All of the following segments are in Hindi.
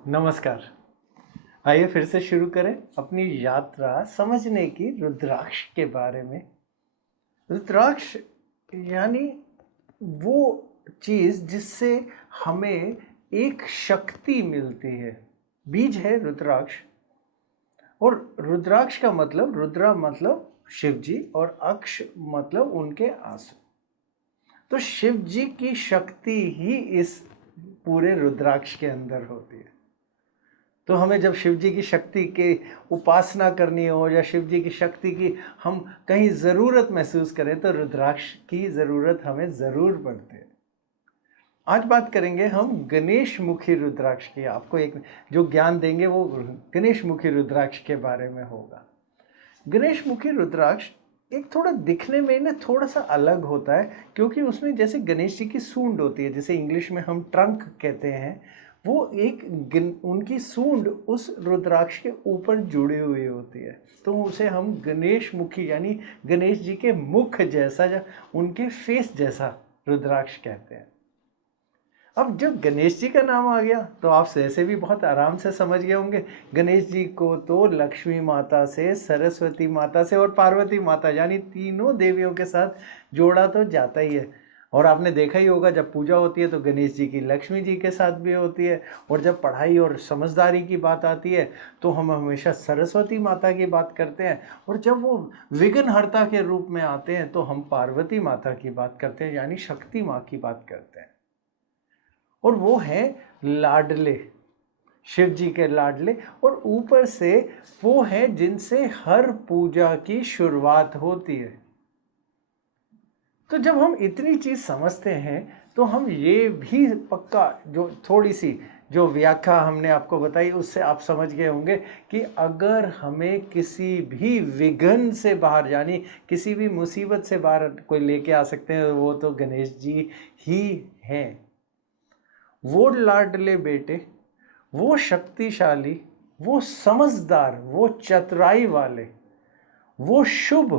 नमस्कार। आइए फिर से शुरू करें अपनी यात्रा समझने की रुद्राक्ष के बारे में। रुद्राक्ष यानी वो चीज़ जिससे हमें एक शक्ति मिलती है। बीज है रुद्राक्ष। और रुद्राक्ष का मतलब, रुद्रा मतलब शिव जी और अक्ष मतलब उनके आंसू। तो शिव जी की शक्ति ही इस पूरे रुद्राक्ष के अंदर होती है। तो हमें जब शिव जी की शक्ति की उपासना करनी हो या शिव जी की शक्ति की हम कहीं ज़रूरत महसूस करें तो रुद्राक्ष की ज़रूरत हमें ज़रूर पड़ती है। आज बात करेंगे हम गणेश मुखी रुद्राक्ष की। आपको एक जो ज्ञान देंगे वो गणेश मुखी रुद्राक्ष के बारे में होगा। गणेश मुखी रुद्राक्ष एक थोड़ा दिखने में ना थोड़ा सा अलग होता है, क्योंकि उसमें जैसे गणेश जी की सूंड होती है, जैसे इंग्लिश में हम ट्रंक कहते हैं, वो उनकी सूंड उस रुद्राक्ष के ऊपर जुड़ी हुई होती है। तो उसे हम गणेश मुखी यानी गणेश जी के मुख जैसा या उनके फेस जैसा रुद्राक्ष कहते हैं। अब जब गणेश जी का नाम आ गया तो आप ऐसे भी बहुत आराम से समझ गए होंगे। गणेश जी को तो लक्ष्मी माता से, सरस्वती माता से और पार्वती माता यानी तीनों देवियों के साथ जोड़ा तो जाता ही है। और आपने देखा ही होगा जब पूजा होती है तो गणेश जी की लक्ष्मी जी के साथ भी होती है, और जब पढ़ाई और समझदारी की बात आती है तो हम हमेशा सरस्वती माता की बात करते हैं, और जब वो विघ्नहर्ता के रूप में आते हैं तो हम पार्वती माता की बात करते हैं यानी शक्ति माँ की बात करते हैं। और वो हैं लाडले, शिव जी के लाडले। और ऊपर से वो हैं जिनसे हर पूजा की शुरुआत होती है। तो जब हम इतनी चीज समझते हैं तो हम ये भी पक्का, जो थोड़ी सी जो व्याख्या हमने आपको बताई उससे आप समझ गए होंगे कि अगर हमें किसी भी विघ्न से बाहर यानी किसी भी मुसीबत से बाहर कोई लेके आ सकते हैं वो तो गणेश जी ही हैं। वो लाडले बेटे, वो शक्तिशाली, वो समझदार, वो चतुराई वाले, वो शुभ,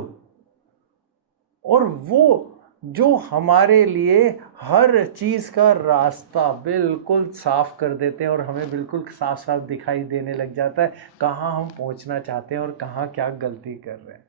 और वो जो हमारे लिए हर चीज का रास्ता बिल्कुल साफ कर देते हैं और हमें बिल्कुल साफ साफ दिखाई देने लग जाता है कहाँ हम पहुंचना चाहते हैं और कहाँ क्या गलती कर रहे हैं।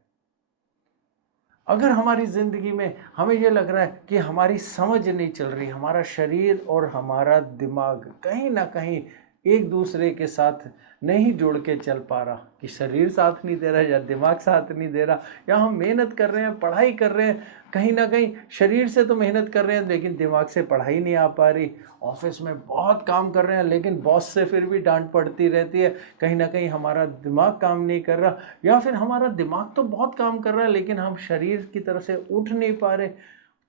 अगर हमारी ज़िंदगी में हमें ये लग रहा है कि हमारी समझ नहीं चल रही, हमारा शरीर और हमारा दिमाग कहीं ना कहीं एक दूसरे के साथ नहीं जुड़ के चल पा रहा, कि शरीर साथ नहीं दे रहा या दिमाग साथ नहीं दे रहा, या हम मेहनत कर रहे हैं, पढ़ाई कर रहे हैं, कहीं ना कहीं शरीर से तो मेहनत कर रहे हैं लेकिन दिमाग से पढ़ाई नहीं आ पा रही, ऑफिस में बहुत काम कर रहे हैं लेकिन बॉस से फिर भी डांट पड़ती रहती है, कहीं ना कहीं हमारा दिमाग काम नहीं कर रहा, या फिर हमारा दिमाग तो बहुत काम कर रहा है लेकिन हम शरीर की तरफ से उठ नहीं पा रहे,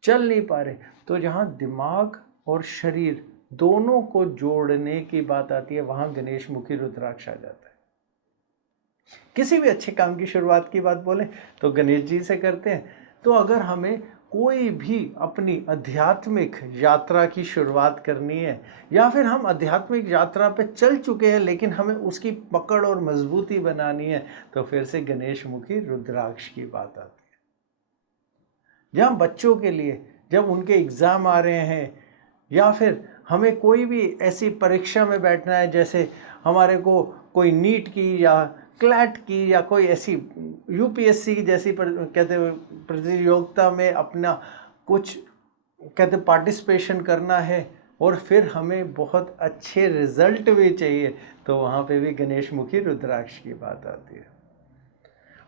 चल नहीं पा रहे। तो जहाँ दिमाग और शरीर दोनों को जोड़ने की बात आती है वहां गणेश मुखी रुद्राक्ष आ जाता है। किसी भी अच्छे काम की शुरुआत की बात बोले तो गणेश जी से करते हैं। तो अगर हमें कोई भी अपनी आध्यात्मिक यात्रा की शुरुआत करनी है, या फिर हम आध्यात्मिक यात्रा पे चल चुके हैं लेकिन हमें उसकी पकड़ और मजबूती बनानी है, तो फिर से गणेश मुखी रुद्राक्ष की बात आती है। जहाँ बच्चों के लिए जब उनके एग्ज़ाम आ रहे हैं, या फिर हमें कोई भी ऐसी परीक्षा में बैठना है, जैसे हमारे को कोई नीट की या क्लैट की या कोई ऐसी यूपीएससी की जैसी कहते प्रतियोगिता में अपना कुछ कहते पार्टिसिपेशन करना है, और फिर हमें बहुत अच्छे रिजल्ट भी चाहिए, तो वहाँ पे भी गणेश मुखी रुद्राक्ष की बात आती है।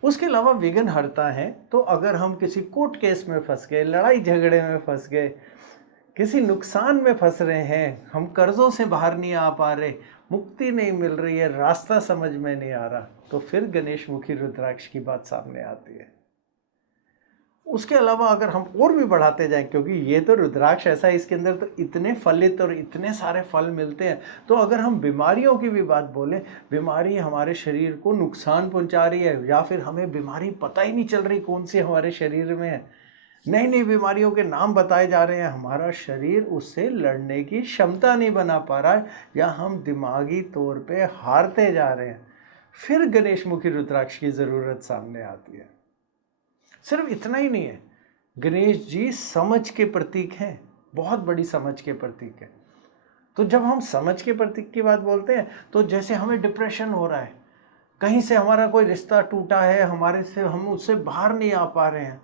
उसके अलावा विघ्न हरता है, तो अगर हम किसी कोर्ट केस में फंस गए, लड़ाई झगड़े में फंस गए, किसी नुकसान में फंस रहे हैं, हम कर्जों से बाहर नहीं आ पा रहे, मुक्ति नहीं मिल रही है, रास्ता समझ में नहीं आ रहा, तो फिर गणेश मुखी रुद्राक्ष की बात सामने आती है। उसके अलावा अगर हम और भी बढ़ाते जाएं, क्योंकि ये तो रुद्राक्ष ऐसा है इसके अंदर तो इतने फलित और इतने सारे फल मिलते हैं, तो अगर हम बीमारियों की भी बात बोलें, बीमारी हमारे शरीर को नुकसान पहुंचा रही है या फिर हमें बीमारी पता ही नहीं चल रही कौन सी हमारे शरीर में है, नई नई बीमारियों के नाम बताए जा रहे हैं, हमारा शरीर उससे लड़ने की क्षमता नहीं बना पा रहा है, या हम दिमागी तौर पे हारते जा रहे हैं, फिर गणेश मुखी रुद्राक्ष की ज़रूरत सामने आती है। सिर्फ इतना ही नहीं है, गणेश जी समझ के प्रतीक हैं, बहुत बड़ी समझ के प्रतीक है। तो जब हम समझ के प्रतीक की बात बोलते हैं तो जैसे हमें डिप्रेशन हो रहा है, कहीं से हमारा कोई रिश्ता टूटा है, हमारे से हम उससे बाहर नहीं आ पा रहे हैं,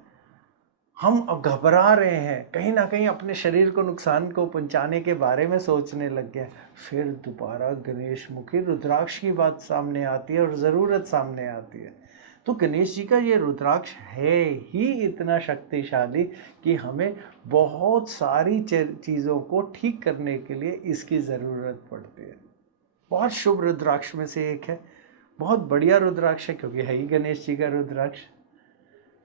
हम अब घबरा रहे हैं, कहीं ना कहीं अपने शरीर को नुकसान को पहुंचाने के बारे में सोचने लग गए, फिर दोबारा गणेश मुखी रुद्राक्ष की बात सामने आती है और ज़रूरत सामने आती है। तो गणेश जी का ये रुद्राक्ष है ही इतना शक्तिशाली कि हमें बहुत सारी चीज़ों को ठीक करने के लिए इसकी ज़रूरत पड़ती है। बहुत शुभ रुद्राक्ष में से एक है, बहुत बढ़िया रुद्राक्ष है क्योंकि है ही गणेश जी का रुद्राक्ष।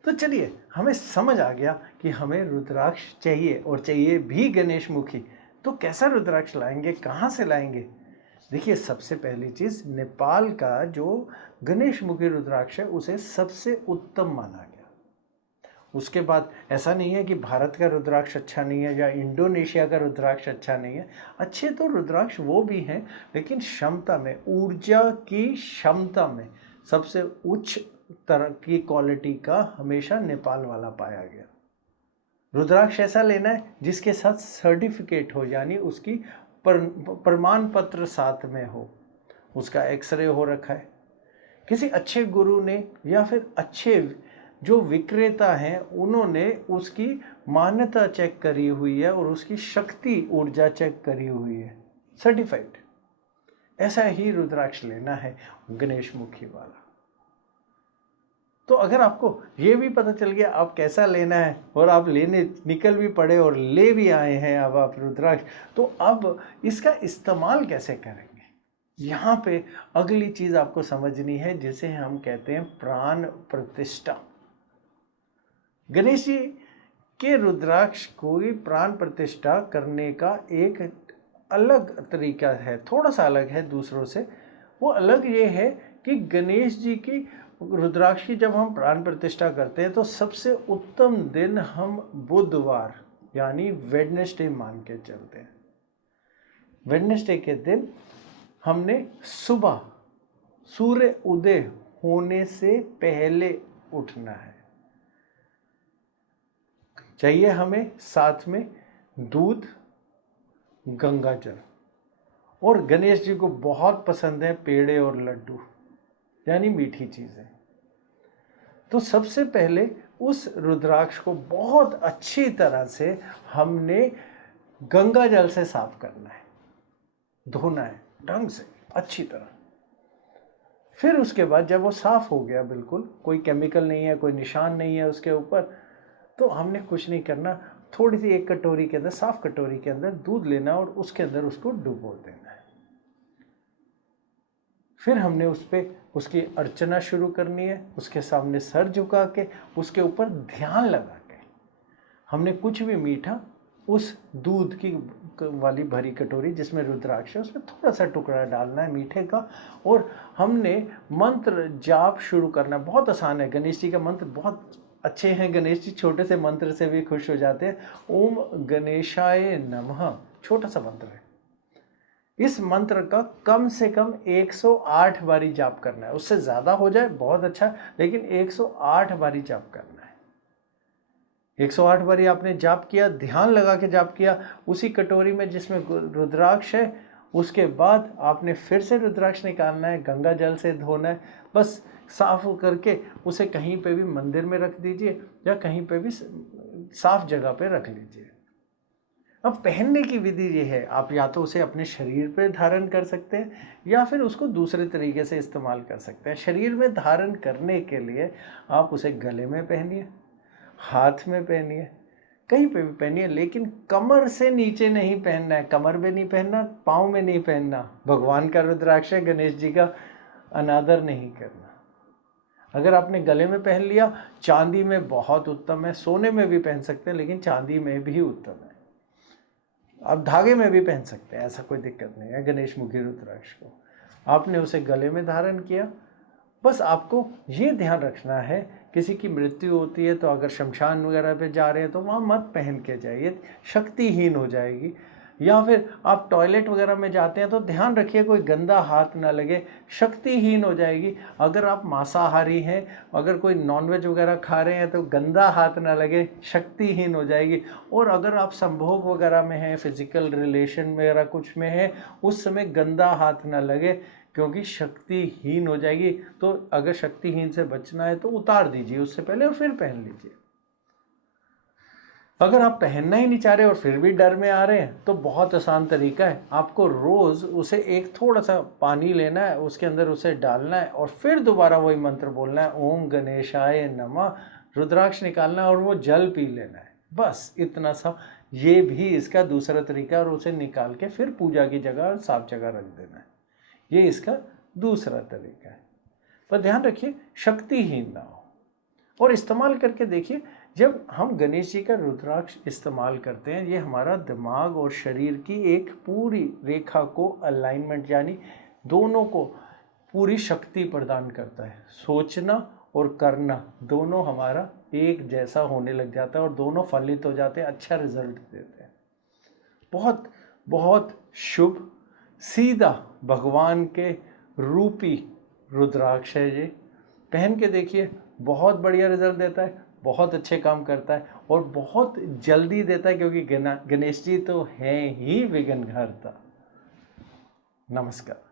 तो चलिए, हमें समझ आ गया कि हमें रुद्राक्ष चाहिए और चाहिए भी गणेश मुखी। तो कैसा रुद्राक्ष लाएंगे, कहाँ से लाएंगे? देखिए, सबसे पहली चीज़, नेपाल का जो गणेश मुखी रुद्राक्ष है उसे सबसे उत्तम माना गया। उसके बाद ऐसा नहीं है कि भारत का रुद्राक्ष अच्छा नहीं है या इंडोनेशिया का रुद्राक्ष अच्छा नहीं है। अच्छे तो रुद्राक्ष वो भी हैं, लेकिन क्षमता में, ऊर्जा की क्षमता में सबसे उच्च तरह की क्वालिटी का हमेशा नेपाल वाला पाया गया। रुद्राक्ष ऐसा लेना है जिसके साथ सर्टिफिकेट हो, यानी उसकी प्रमाण पत्र साथ में हो, उसका एक्सरे हो रखा है, किसी अच्छे गुरु ने या फिर अच्छे जो विक्रेता हैं उन्होंने उसकी मान्यता चेक करी हुई है और उसकी शक्ति ऊर्जा चेक करी हुई है, सर्टिफाइड। ऐसा ही रुद्राक्ष लेना है गणेश मुखी वाला। तो अगर आपको ये भी पता चल गया आप कैसा लेना है और आप लेने निकल भी पड़े और ले भी आए हैं अब आप रुद्राक्ष, तो अब इसका इस्तेमाल कैसे करेंगे? यहाँ पे अगली चीज आपको समझनी है जिसे हम कहते हैं प्राण प्रतिष्ठा। गणेश जी के रुद्राक्ष को प्राण प्रतिष्ठा करने का एक अलग तरीका है, थोड़ा सा अलग है दूसरों से। वो अलग ये है कि गणेश जी की रुद्राक्ष की जब हम प्राण प्रतिष्ठा करते हैं तो सबसे उत्तम दिन हम बुधवार यानी वेडनेसडे मान के चलते हैं। वेडनेसडे के दिन हमने सुबह सूर्य उदय होने से पहले उठना है। चाहिए हमें साथ में दूध, गंगा जल, और गणेश जी को बहुत पसंद है पेड़े और लड्डू यानी मीठी चीजें। तो सबसे पहले उस रुद्राक्ष को बहुत अच्छी तरह से हमने गंगा जल से साफ करना है, धोना है ढंग से अच्छी तरह। फिर उसके बाद जब वो साफ हो गया, बिल्कुल कोई केमिकल नहीं है, कोई निशान नहीं है उसके ऊपर, तो हमने कुछ नहीं करना, थोड़ी सी एक कटोरी के अंदर, साफ कटोरी के अंदर दूध लेना और उसके अंदर उसको डुबो देना है। फिर हमने उस पर उसकी अर्चना शुरू करनी है, उसके सामने सर झुका के उसके ऊपर ध्यान लगा के हमने कुछ भी मीठा उस दूध की वाली भरी कटोरी जिसमें रुद्राक्ष है उसमें थोड़ा सा टुकड़ा डालना है मीठे का, और हमने मंत्र जाप शुरू करना। बहुत आसान है, गणेश जी का मंत्र बहुत अच्छे हैं, गणेश जी छोटे से मंत्र से भी खुश हो जाते हैं। ओम गणेशाय नमः छोटा सा मंत्र है, इस मंत्र का कम से कम 108 बारी जाप करना है। उससे ज़्यादा हो जाए बहुत अच्छा, लेकिन 108 बारी जाप करना है। 108 बारी आपने जाप किया, ध्यान लगा के जाप किया उसी कटोरी में जिसमें रुद्राक्ष है। उसके बाद आपने फिर से रुद्राक्ष निकालना है, गंगा जल से धोना है, बस साफ करके उसे कहीं पे भी मंदिर में रख दीजिए या कहीं पे भी साफ जगह पे रख लीजिए। अब पहनने की विधि ये है, आप या तो उसे अपने शरीर पर धारण कर सकते हैं या फिर उसको दूसरे तरीके से इस्तेमाल कर सकते हैं। शरीर में धारण करने के लिए आप उसे गले में पहनिए, हाथ में पहनिए, कहीं पे भी पहनिए, लेकिन कमर से नीचे नहीं पहनना है, कमर में नहीं पहनना, पाँव में नहीं पहनना। भगवान का रुद्राक्ष है, गणेश जी का अनादर नहीं करना। अगर आपने गले में पहन लिया, चांदी में बहुत उत्तम है, सोने में भी पहन सकते हैं लेकिन चांदी में भी उत्तम है। आप धागे में भी पहन सकते हैं, ऐसा कोई दिक्कत नहीं है। गणेश मुखी रुद्राक्ष को आपने उसे गले में धारण किया, बस आपको ये ध्यान रखना है किसी की मृत्यु होती है तो अगर शमशान वगैरह पे जा रहे हैं तो वहाँ मत पहन के जाइए, शक्तिहीन हो जाएगी। या फिर आप टॉयलेट वगैरह में जाते हैं तो ध्यान रखिए कोई गंदा हाथ ना लगे, शक्तिहीन हो जाएगी। अगर आप मांसाहारी हैं, अगर कोई नॉनवेज वगैरह खा रहे हैं तो गंदा हाथ ना लगे, शक्तिहीन हो जाएगी। और अगर आप संभोग वगैरह में हैं, फिजिकल रिलेशन वगैरह कुछ में हैं, उस समय गंदा हाथ ना लगे, क्योंकि शक्तिहीन हो जाएगी। तो अगर शक्तिहीन से बचना है तो उतार दीजिए उससे पहले और फिर पहन लीजिए। अगर आप पहनना ही नहीं चाह रहे और फिर भी डर में आ रहे हैं तो बहुत आसान तरीका है, आपको रोज उसे एक थोड़ा सा पानी लेना है, उसके अंदर उसे डालना है और फिर दोबारा वही मंत्र बोलना है, ओम गणेशाय नमः, रुद्राक्ष निकालना है और वो जल पी लेना है, बस इतना सा। ये भी इसका दूसरा तरीका है, और उसे निकाल के फिर पूजा की जगह साफ जगह रख देना है। ये इसका दूसरा तरीका है। पर ध्यान रखिए शक्तिहीन ना हो। और इस्तेमाल करके देखिए, जब हम गणेश जी का रुद्राक्ष इस्तेमाल करते हैं, ये हमारा दिमाग और शरीर की एक पूरी रेखा को अलाइनमेंट, यानी दोनों को पूरी शक्ति प्रदान करता है। सोचना और करना दोनों हमारा एक जैसा होने लग जाता है और दोनों फलित हो जाते हैं, अच्छा रिजल्ट देते हैं। बहुत बहुत शुभ, सीधा भगवान के रूपी रुद्राक्ष है ये। पहन के देखिए, बहुत बढ़िया रिजल्ट देता है, बहुत अच्छे काम करता है और बहुत जल्दी देता है, क्योंकि गणेश जी तो हैं ही विघ्नहर्ता। नमस्कार।